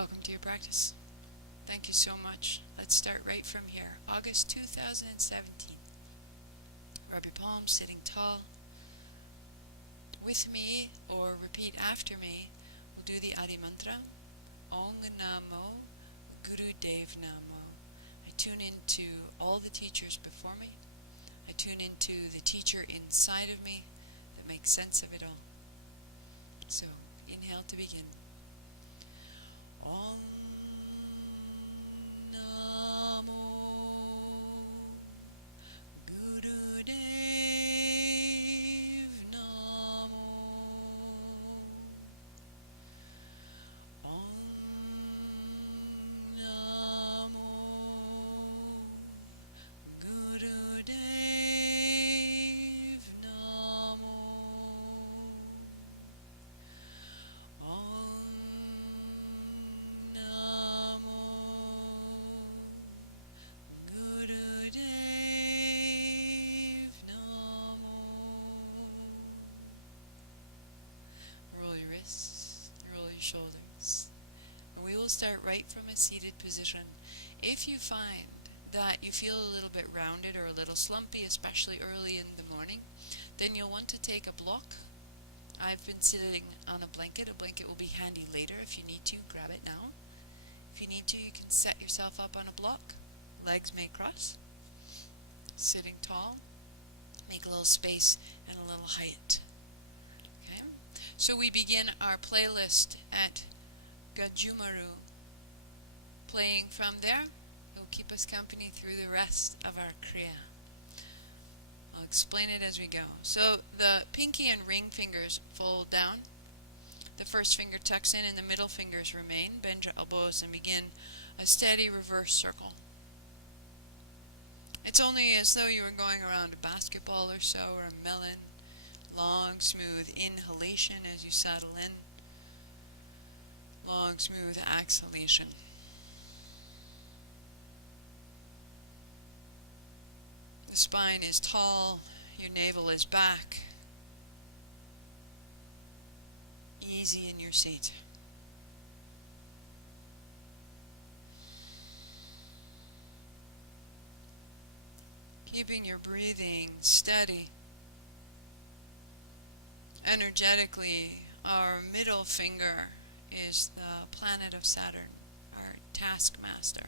Welcome to your practice. Thank you so much. Let's start right from here. August 2017. Rub your palms, sitting tall. With me, or repeat after me, we'll do the Adi Mantra. Ong Namo Guru Dev Namo. I tune into all the teachers before me. I tune into the teacher inside of me that makes sense of it all. So, inhale to begin. Om Namo Guru Dev Namo. Om Namo Guru Dev Namo. Om Namo Guru Dev Namo. Roll your wrists, roll your shoulders. We will start right from a seated position. If you find that you feel a little bit rounded or a little slumpy, especially early in the morning, then you'll want to take a block. I've been sitting on a blanket. A blanket will be handy later if you need to. Grab it now. If you need to, you can set yourself up on a block. Legs may cross. Sitting tall. Make a little space and a little height. Okay? So we begin our playlist at Gajumaru. Playing from there, it will keep us company through the rest of our kriya. I'll explain it as we go. So the pinky and ring fingers fold down. The first finger tucks in and the middle fingers remain. Bend your elbows and begin a steady reverse circle. It's only as though you were going around a basketball or so, or a melon. Long, smooth inhalation as you settle in. Long, smooth exhalation. The spine is tall, your navel is back. Easy in your seat. Keeping your breathing steady. Energetically, our middle finger is the planet of Saturn, our taskmaster.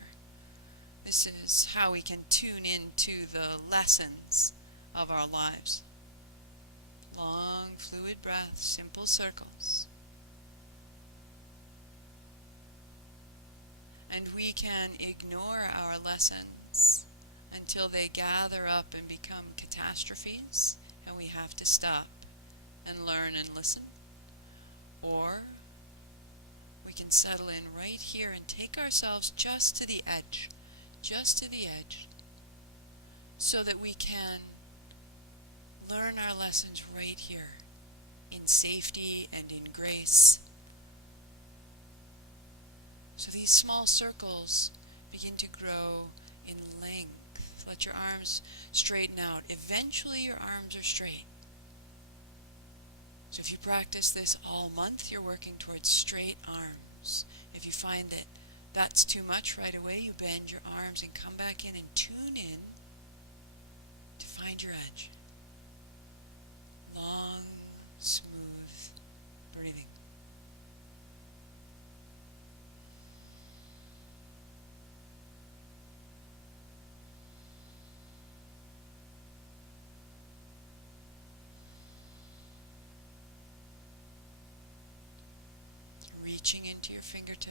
This is how we can tune into the lessons of our lives. Long, fluid breaths, simple circles. And we can ignore our lessons until they gather up and become catastrophes, and we have to stop and learn and listen. Or we can settle in right here and take ourselves just to the edge, so that we can learn our lessons right here, in safety and in grace. So these small circles begin to grow in length. Let your arms straighten out. Eventually your arms are straight. So if you practice this all month, you're working towards straight arms. If you find that that's too much right away, you bend your arms and come back in and tune in to find your edge. Long, smooth breathing. Reaching into your fingertip.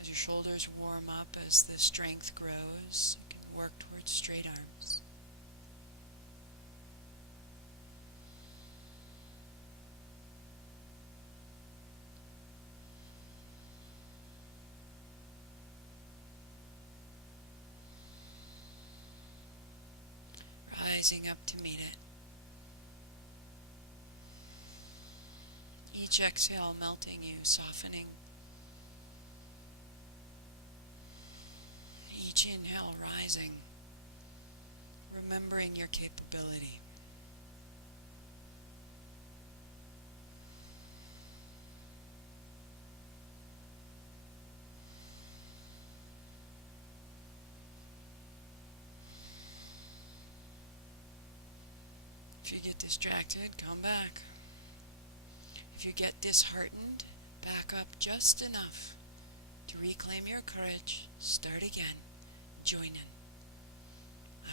As your shoulders warm up, as the strength grows, you can work towards straight arms. Rising up to meet it. Each exhale melting you, softening. Each inhale rising, remembering your capability. distracted, come back. If you get disheartened, back up just enough to reclaim your courage. Start again. Join in.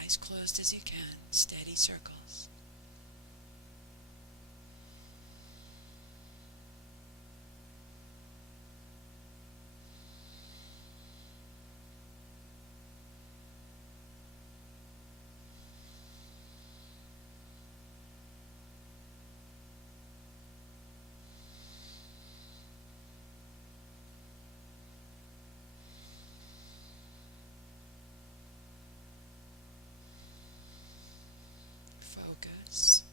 Eyes closed as you can. Steady circles. Focus.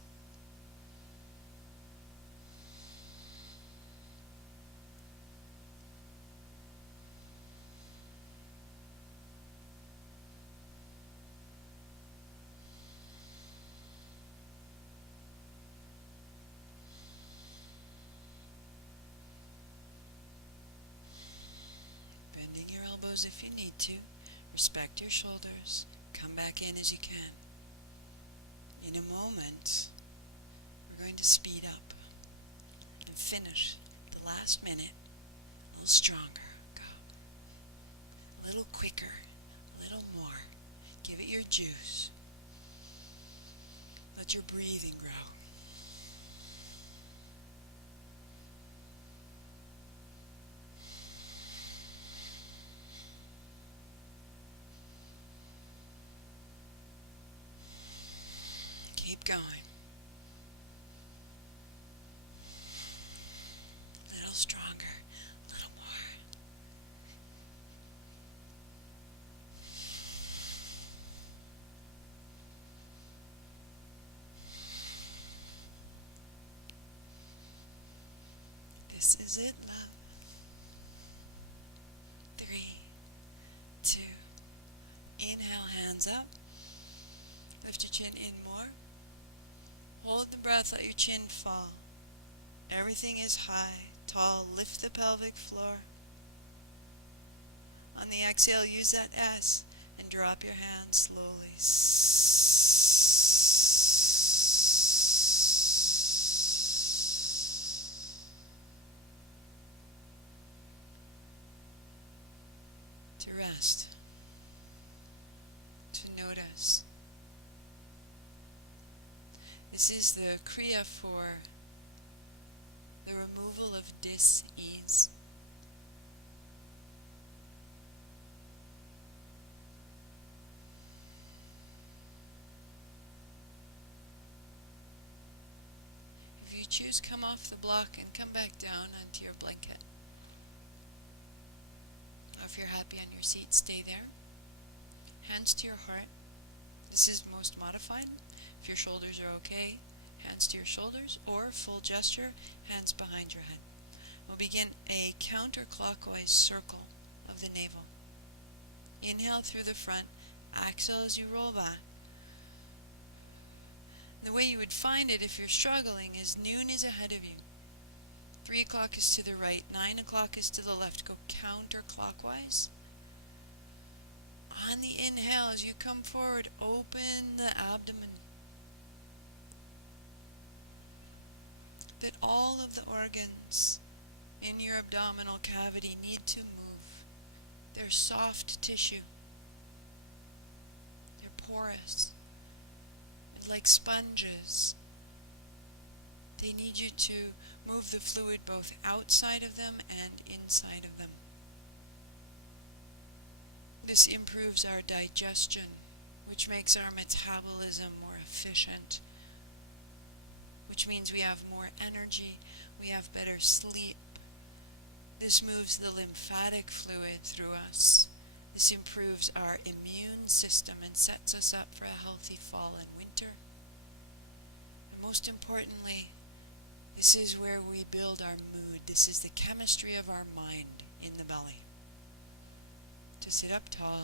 Bending your elbows if you need to. Respect your shoulders. Come back in as you can. In a moment, we're going to speed up and finish the last minute a little stronger. Go. A little quicker, a little more. Give it your juice. Let your breathing grow. Keep going. A little stronger, a little more. This is it, love. 3, 2. Inhale, hands up. Lift your chin in more. Hold the breath, let your chin fall. Everything is high, tall. Lift the pelvic floor. On the exhale, use that S and drop your hands slowly. To rest. To notice. This is the kriya for the removal of dis-ease. If you choose, come off the block and come back down onto your blanket. If you're happy on your seat, stay there. Hands to your heart. This is most modified. If your shoulders are okay, hands to your shoulders, or full gesture, hands behind your head. We'll begin a counterclockwise circle of the navel. Inhale through the front, exhale as you roll back. The way you would find it if you're struggling is noon is ahead of you. 3 o'clock is to the right, 9 o'clock is to the left. Go counterclockwise. On the inhale, as you come forward, open the abdomen. That all of the organs in your abdominal cavity need to move. They're soft tissue. They're porous. They're like sponges. They need you to move the fluid both outside of them and inside of them. This improves our digestion, which makes our metabolism more efficient, which means we have more energy, we have better sleep. This moves the lymphatic fluid through us. This improves our immune system and sets us up for a healthy fall and winter. And most importantly, this is where we build our mood. This is the chemistry of our mind in the belly. To sit up tall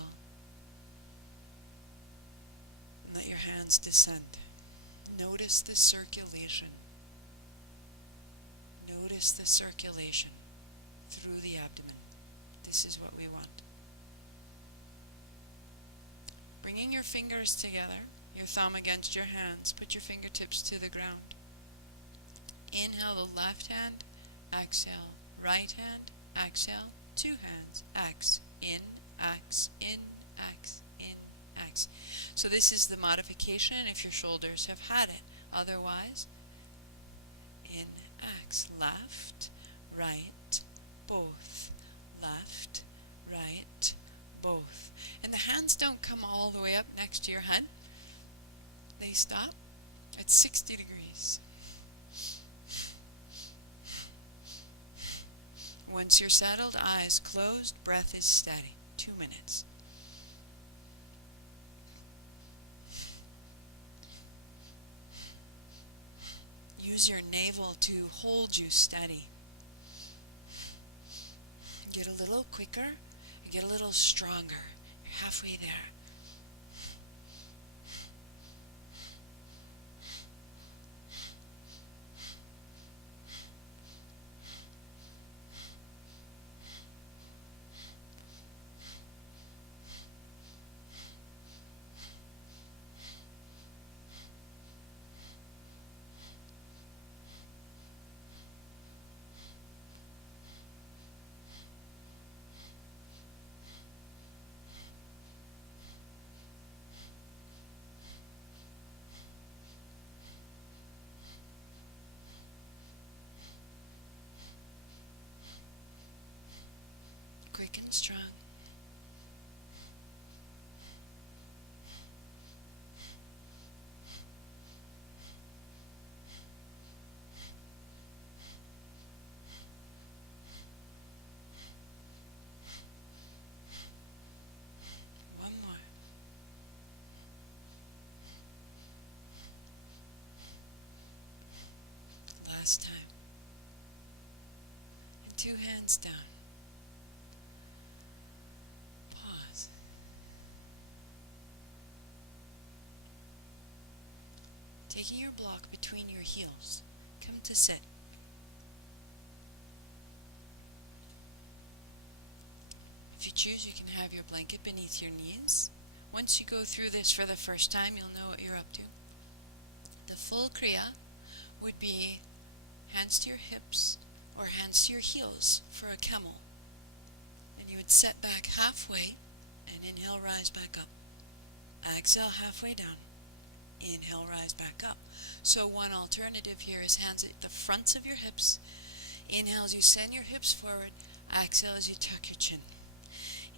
and let your hands descend. Notice the circulation. Notice the circulation through the abdomen. This is what we want. Bringing your fingers together, your thumb against your hands. Put your fingertips to the ground. Inhale the left hand, exhale. Right hand, exhale. Two hands, X, in, X, in, X, in, X. So this is the modification if your shoulders have had it. Otherwise, in, X, left, right, both. Left, right, both. And the hands don't come all the way up next to your head. They stop at 60 degrees. Once you're settled, eyes closed, breath is steady. 2 minutes. Use your navel to hold you steady. Get a little quicker, get a little stronger. You're halfway there. Quick and strong. One more. Last time. And 2 hands down. Pause. Taking your block between your heels. Come to sit. If you choose, you can have your blanket beneath your knees. Once you go through this for the first time, you'll know what you're up to. The full kriya would be hands to your hips or hands to your heels for a camel. And you would set back halfway and inhale, rise back up. Exhale, halfway down. Inhale, rise back up. So one alternative here is hands at the fronts of your hips. Inhale as you send your hips forward. Exhale as you tuck your chin.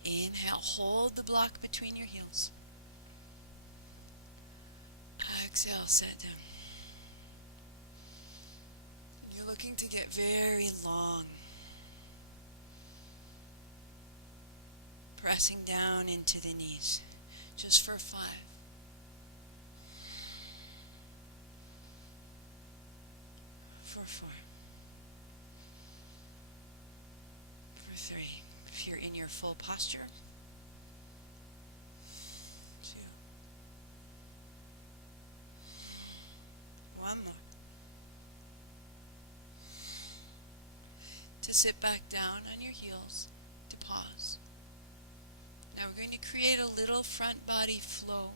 Inhale, hold the block between your heels. Exhale, set down. You're looking to get very long. Pressing down into the knees. Just for 5. For 4. For 3. If you're in your full posture. 2. 1 more. To sit back down on your heels, to pause. Now we're going to create a little front body flow.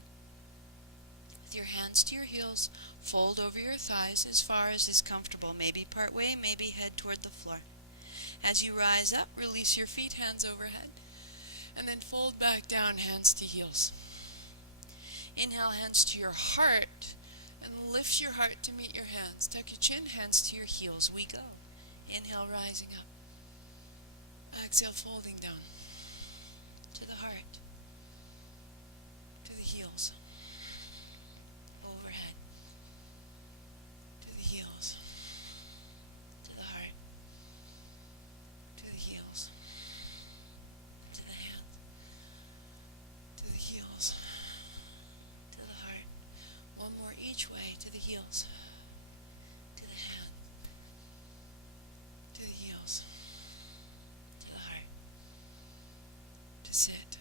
With your hands to your heels, fold over your thighs as far as is comfortable. Maybe part way, maybe head toward the floor. As you rise up, release your feet, hands overhead. And then fold back down, hands to heels. Inhale, hands to your heart. And lift your heart to meet your hands. Tuck your chin, hands to your heels. We go. Inhale, rising up. Exhale, folding down. To the heart. To the heels. Overhead. To the heels. To the heart. To the heels. To the hands. To the heels. To the heart. One more each way. To the heels. To the hand. To the heels. To the heart. To sit.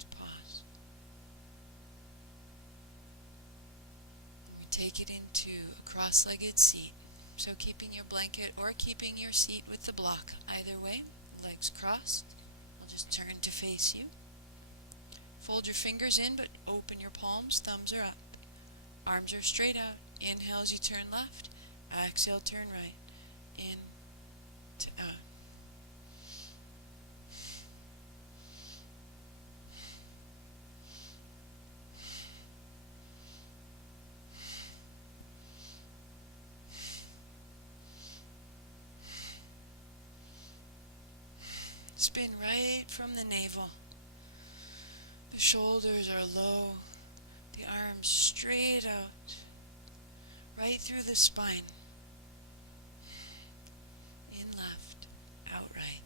To pause. We take it into a cross-legged seat. So keeping your blanket or keeping your seat with the block. Either way, legs crossed. We'll just turn to face you. Fold your fingers in, but open your palms. Thumbs are up. Arms are straight out. Inhale as you turn left. Exhale, turn right. In to out. Spin right from the navel. The shoulders are low. The arms straight out. Right through the spine. In left, out right.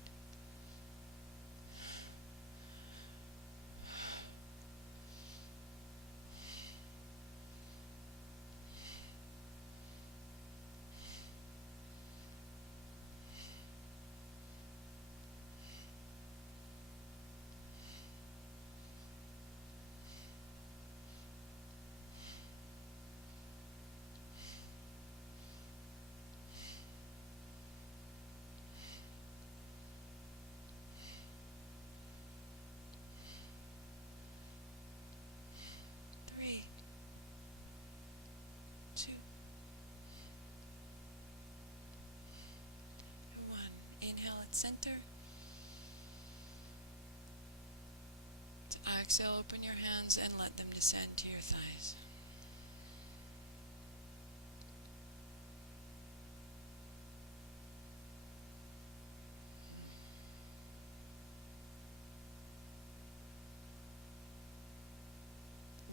Center. Exhale, open your hands and let them descend to your thighs.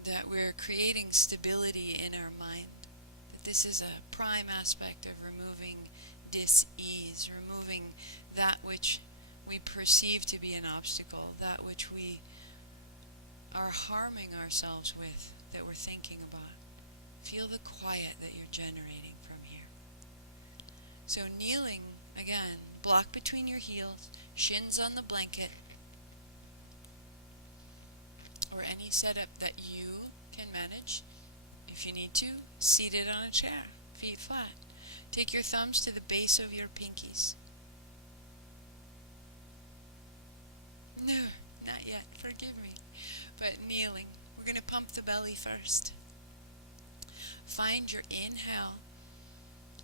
That we're creating stability in our mind. That this is a prime aspect of removing dis-ease, removing that which we perceive to be an obstacle, that which we are harming ourselves with, that we're thinking about. Feel the quiet that you're generating from here. So kneeling, again, block between your heels, shins on the blanket, or any setup that you can manage. If you need to, seated on a chair, feet flat. Take your thumbs to the base of your pinkies. No, not yet. Forgive me. But kneeling. We're going to pump the belly first. Find your inhale.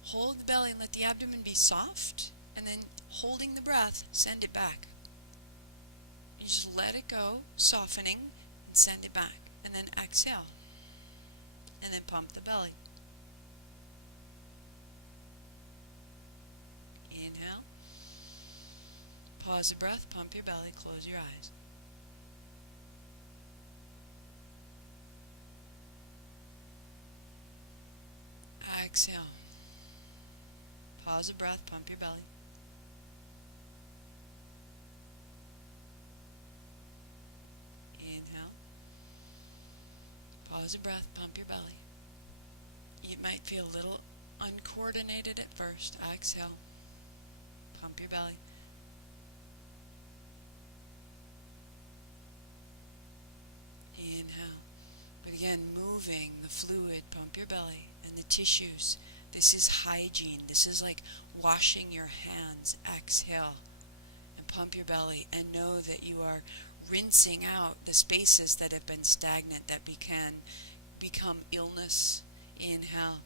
Hold the belly and let the abdomen be soft. And then holding the breath, send it back. You just let it go, softening, and send it back. And then exhale. And then pump the belly. Inhale. Pause the breath, pump your belly, close your eyes. Exhale. Pause the breath, pump your belly. Inhale. Pause the breath, pump your belly. You might feel a little uncoordinated at first. Exhale. Pump your belly. Inhale. But again, moving the fluid, pump your belly, and the tissues. This is hygiene. This is like washing your hands. Exhale. And pump your belly. And know that you are rinsing out the spaces that have been stagnant, that can become illness. Inhale.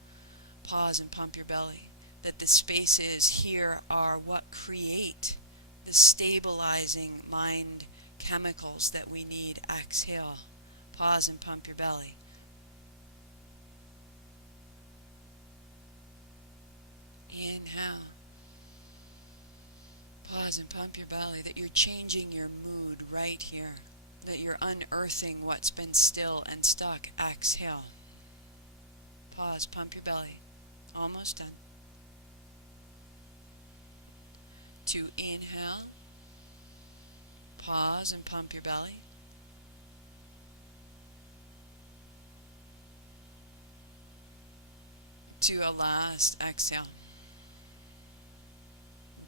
Pause and pump your belly. That the spaces here are what create the stabilizing mind chemicals that we need. Exhale. Pause and pump your belly. Inhale. Pause and pump your belly. That you're changing your mood right here. That you're unearthing what's been still and stuck. Exhale. Pause, pump your belly. Almost done. 2, inhale. Pause and pump your belly. 2, a last exhale.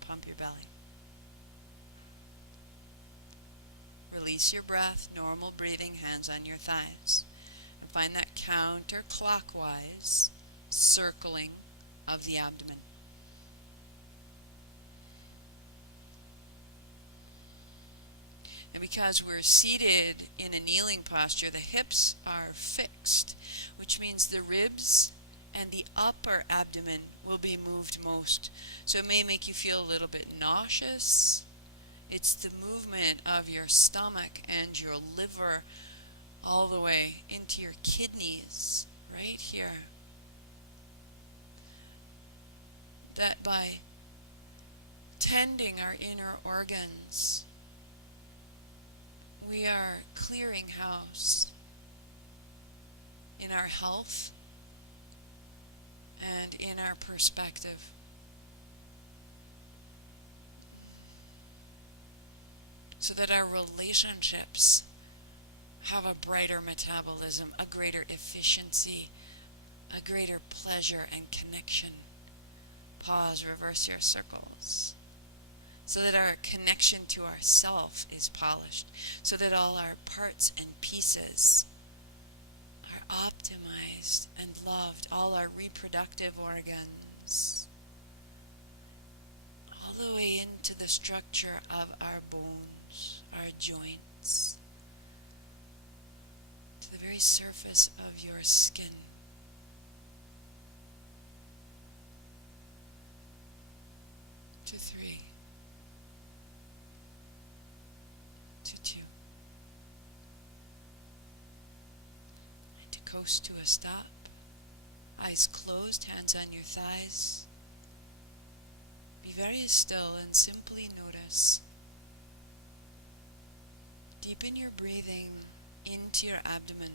Pump your belly. Release your breath, normal breathing, hands on your thighs. And find that counterclockwise circling of the abdomen. And we because we're seated in a kneeling posture, the hips are fixed, which means the ribs and the upper abdomen will be moved most. So it may make you feel a little bit nauseous. It's the movement of your stomach and your liver all the way into your kidneys, right here. That by tending our inner organs, we are clearing house in our health and in our perspective. So that our relationships have a brighter metabolism, a greater efficiency, a greater pleasure and connection. Pause, reverse your circles. So that our connection to ourself is polished. So that all our parts and pieces are optimized and loved. All our reproductive organs. All the way into the structure of our bones, our joints. To the very surface of your skin. To 3. To 2. And to coast to a stop. Eyes closed, hands on your thighs. Be very still and simply notice. Deepen your breathing into your abdomen.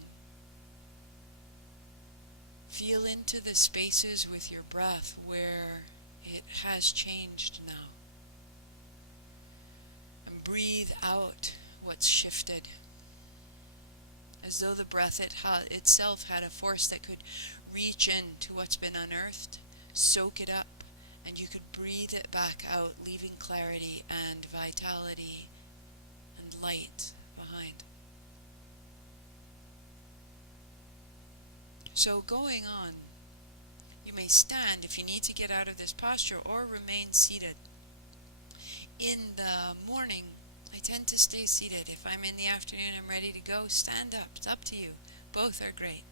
Feel into the spaces with your breath where it has changed now. And breathe out what's shifted. As though the breath itself had a force that could reach into what's been unearthed, soak it up, and you could breathe it back out, leaving clarity and vitality and light behind. So going on, you may stand if you need to get out of this posture or remain seated. In the morning, I tend to stay seated. If I'm in the afternoon, I'm ready to go, stand up. It's up to you. Both are great.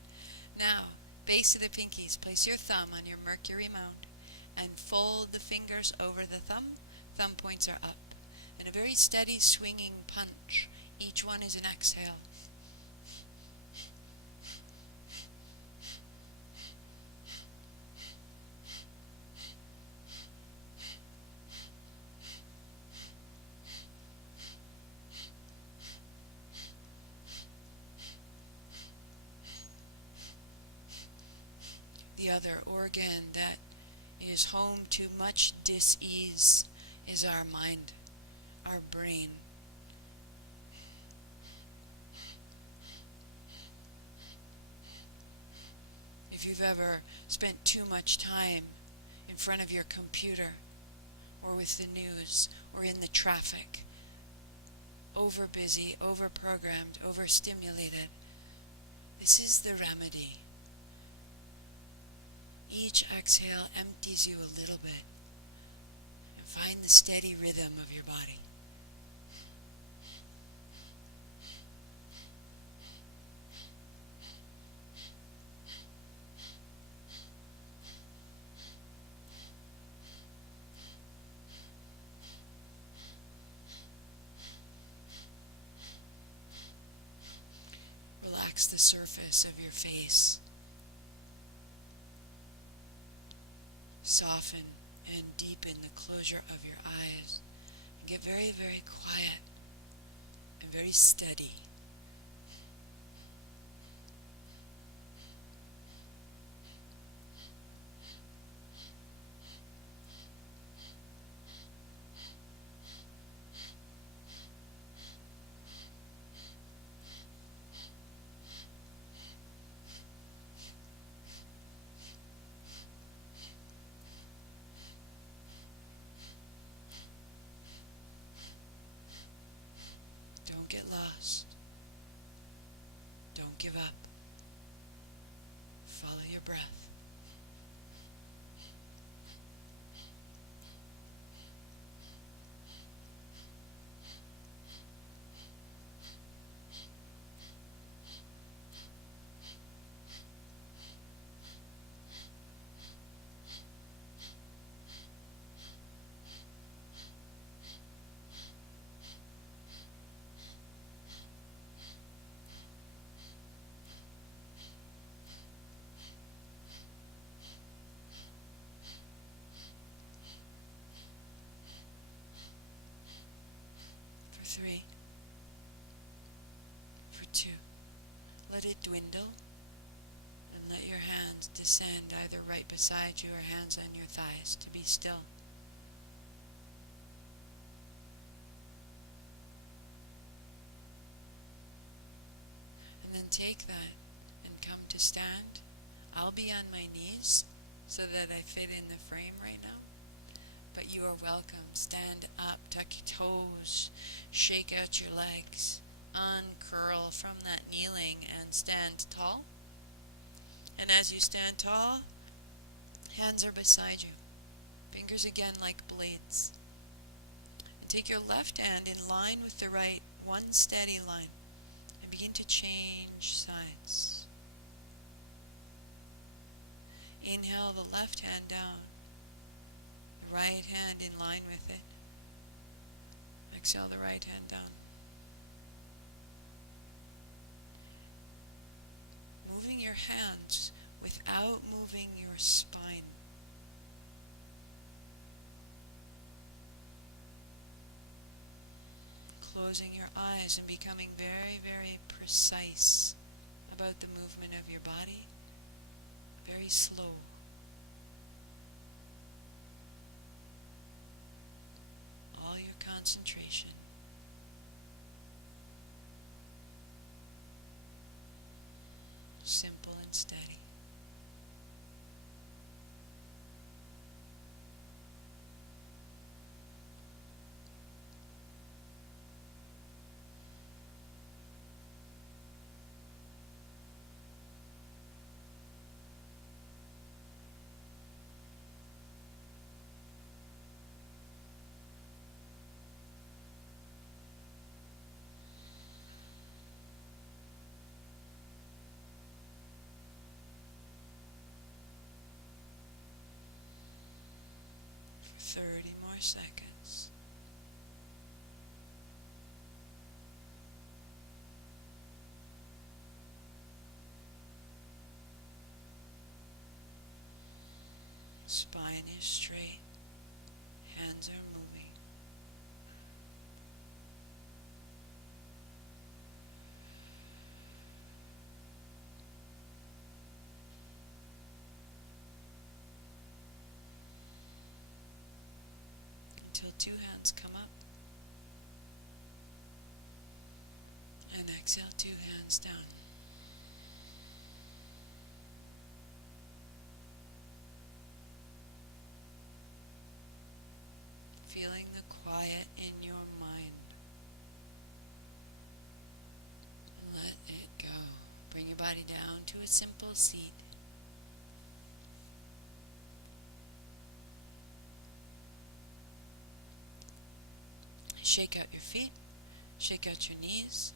Now, base of the pinkies, place your thumb on your Mercury mount and fold the fingers over the thumb. Thumb points are up. And a very steady swinging punch. Each one is an exhale. The other organ that is home to much dis-ease is our mind, our brain. If you've ever spent too much time in front of your computer or with the news or in the traffic, over busy, over programmed, overstimulated, this is the remedy. Each exhale empties you a little bit and find the steady rhythm of your body. Relax the surface of your face. Soften and deepen the closure of your eyes. And get very, very quiet and very steady. Don't get lost. window, and let your hands descend either right beside you or hands on your thighs to be still. And then take that and come to stand. I'll be on my knees so that I fit in the frame right now. But you are welcome. Stand up, tuck your toes, shake out your legs, uncurl from that kneeling and stand tall. And as you stand tall, hands are beside you. Fingers again like blades. And take your left hand in line with the right, one steady line, and begin to change sides. Inhale the left hand down, the right hand in line with it. Exhale the right hand down. Moving your hands without moving your spine. Closing your eyes and becoming very, very precise about the movement of your body. Very slow. All your concentration. Simple and steady. For 30 more seconds. Spine is straight, hands are moving. Until two hands come up. And exhale, two hands down. Feeling the quiet in your mind. And let it go. Bring your body down to a simple seat. Shake out your feet. Shake out your knees.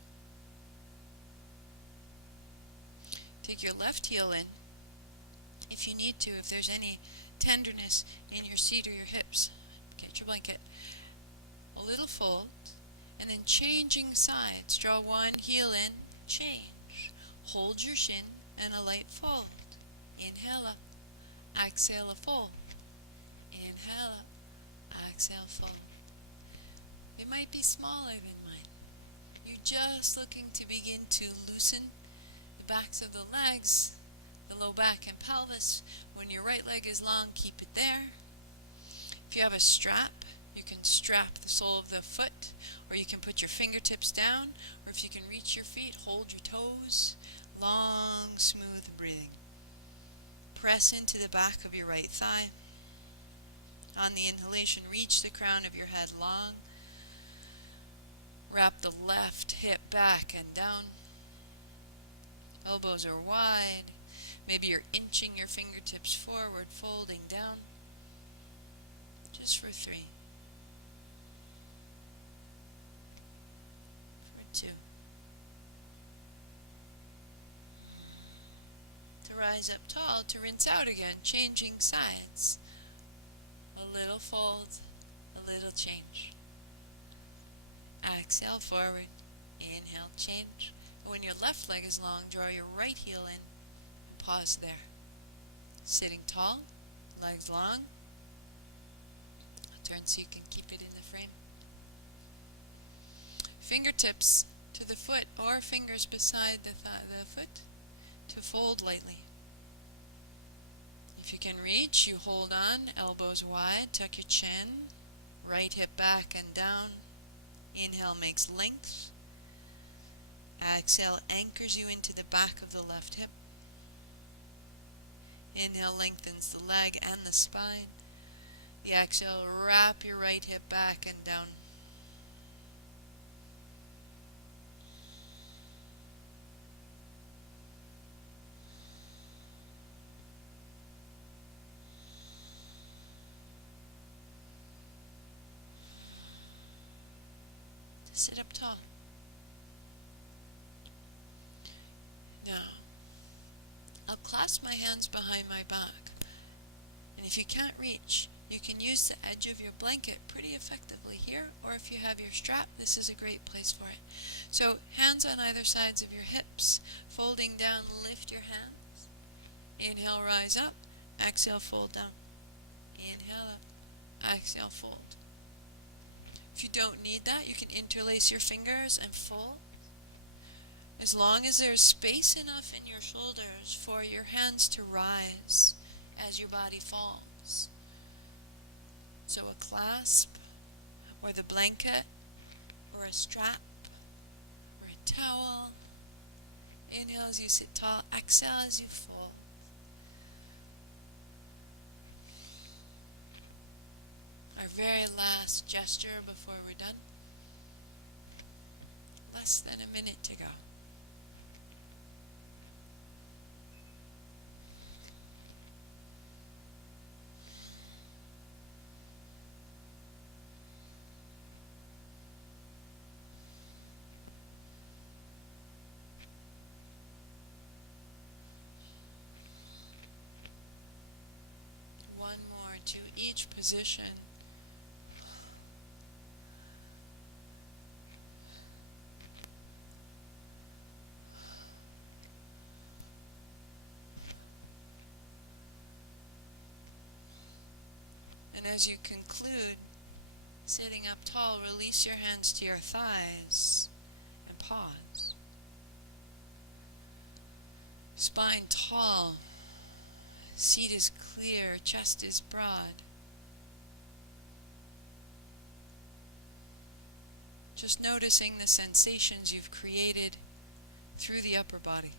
Take your left heel in. If you need to, if there's any tenderness in your seat or your hips, get your blanket. A little fold, and then changing sides. Draw one heel in, change. Hold your shin and a light fold. Inhale up, exhale a fold. Inhale up, exhale fold. It might be smaller than mine. You're just looking to begin to loosen the backs of the legs, the low back and pelvis. When your right leg is long, keep it there. If you have a strap, you can strap the sole of the foot, or you can put your fingertips down, or if you can reach your feet, hold your toes. Long, smooth breathing. Press into the back of your right thigh. On the inhalation, reach the crown of your head long. Wrap the left hip back and down. Elbows are wide. Maybe you're inching your fingertips forward, folding down. Just for 3. For 2. To rise up tall, to rinse out again, changing sides. A little fold, a little change. Exhale forward, inhale, change. When your left leg is long, draw your right heel in, and pause there. Sitting tall, legs long. I'll turn so you can keep it in the frame. Fingertips to the foot or fingers beside the foot. to fold lightly. If you can reach, you hold on, elbows wide, tuck your chin, right hip back and down. Inhale makes length. Exhale anchors you into the back of the left hip. Inhale lengthens the leg and the spine. The exhale, wrap your right hip back and down. Sit up tall. Now, I'll clasp my hands behind my back. And if you can't reach, you can use the edge of your blanket pretty effectively here, or if you have your strap, this is a great place for it. So, hands on either sides of your hips, folding down, lift your hands. Inhale, rise up. Exhale, fold down. Inhale up. Exhale, fold. If you don't need that, you can interlace your fingers and fold. As long as there's space enough in your shoulders for your hands to rise as your body falls. So a clasp, or the blanket, or a strap, or a towel. Inhale as you sit tall, exhale as you fold. Our very last gesture before we're done. Less than a minute to go. One more to each position. And as you conclude, sitting up tall, release your hands to your thighs and pause. Spine tall, seat is clear, chest is broad. Just noticing the sensations you've created through the upper body.